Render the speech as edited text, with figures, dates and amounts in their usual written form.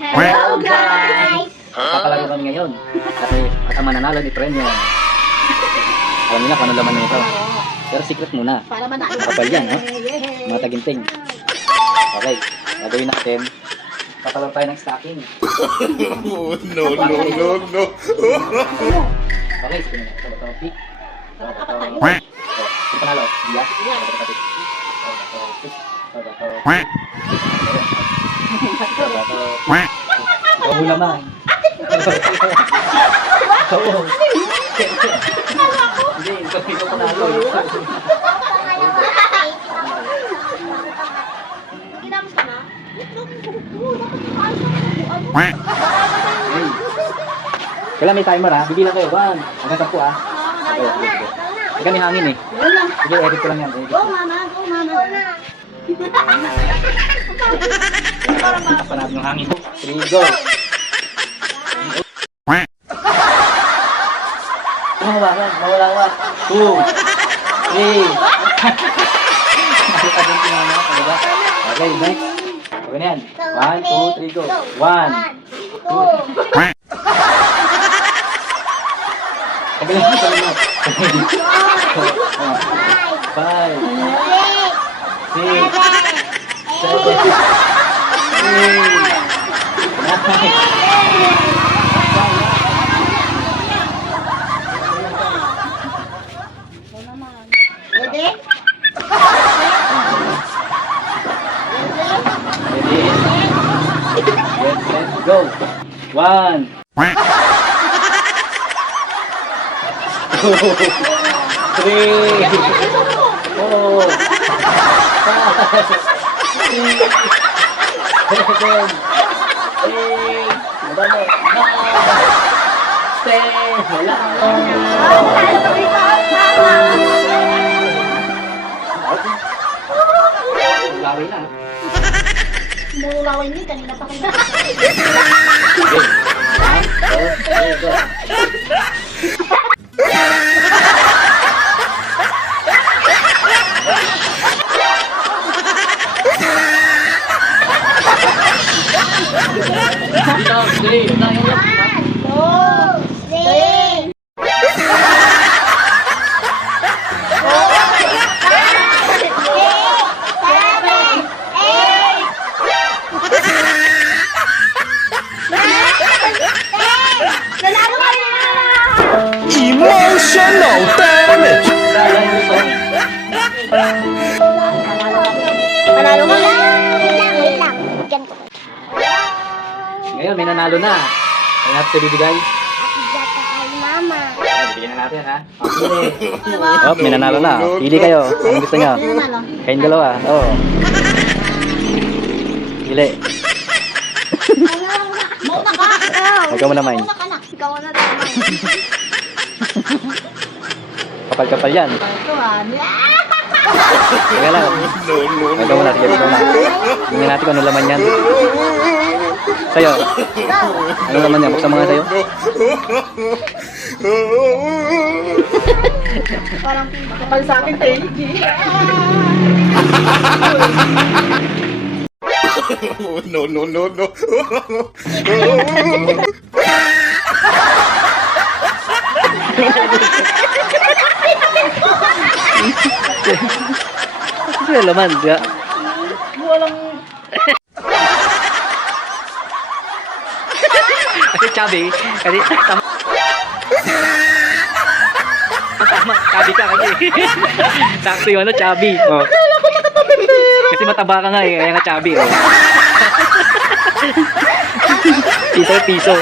Hello guys! Papalaro kami ngayon. Kasi at ang mananalo ni Premio. Alam niyo na kung ano laman nito. Pero secret muna. Para manalo. Kapal yan, no? Mga taginting. Okay, gagawin natin. Papalaro tayo ng stacking. No. Okay, sige na. Ito, pick. Apat tayo. Ito panalo. Diya. Ikaw mo naman. Oo. Hindi, ikaw panalo. Ginamit ka na? Kailan may timer ha? Bibilang kayo. 1. Hanggang 10 ha? Hindi kami hangin eh. Sige, edit ko lang yan. Go mama, go mama. Panalo ng hangin. 3, go. Mawala ka. 2, 3. Okay, next. Okay na yan. 1, 2, 3, go. 1, 2. Tagal lang, tagal lang. 5, 6, 7, 8. Ready? Let's go. 1, 2, 3, 4, 5, 6, 7, 8, madami, 9, 10, wala. Laway na. Mulawin niyo, kanina pa kayo. Emotional damage. Panalo mo lang. Wait lang. Bigyan ko. Ngayon, may nanalo na. Kaya natin ito bibigay. Bigyan ka kay mama. Bibigyan na natin, ha? Pili. Oh, may nanalo na. Pili kayo. Anong gusto nyo? Kayong dalawa. Oo. Pili. Muna ka. Ikaw mo naman. Muna ka na. Ikaw na naman. Kapal-kapal yan. Ito ah. Teka lang. Ikaw muna. Sige, ikaw na. Tingnan natin kung ano laman yan. Sa'yo. Ano laman yan? Buksan mo nga sa'yo. Parang kapal sa akin, Teji. No. Ano yung laman? Diya? Walang... Kasi chubby. Kasi tama. Tama. Chubby ka kasi. Sakto yung ano, chubby. Oh. Kasi mataba ka nga eh. Kaya nga chubby. Oh. Piso.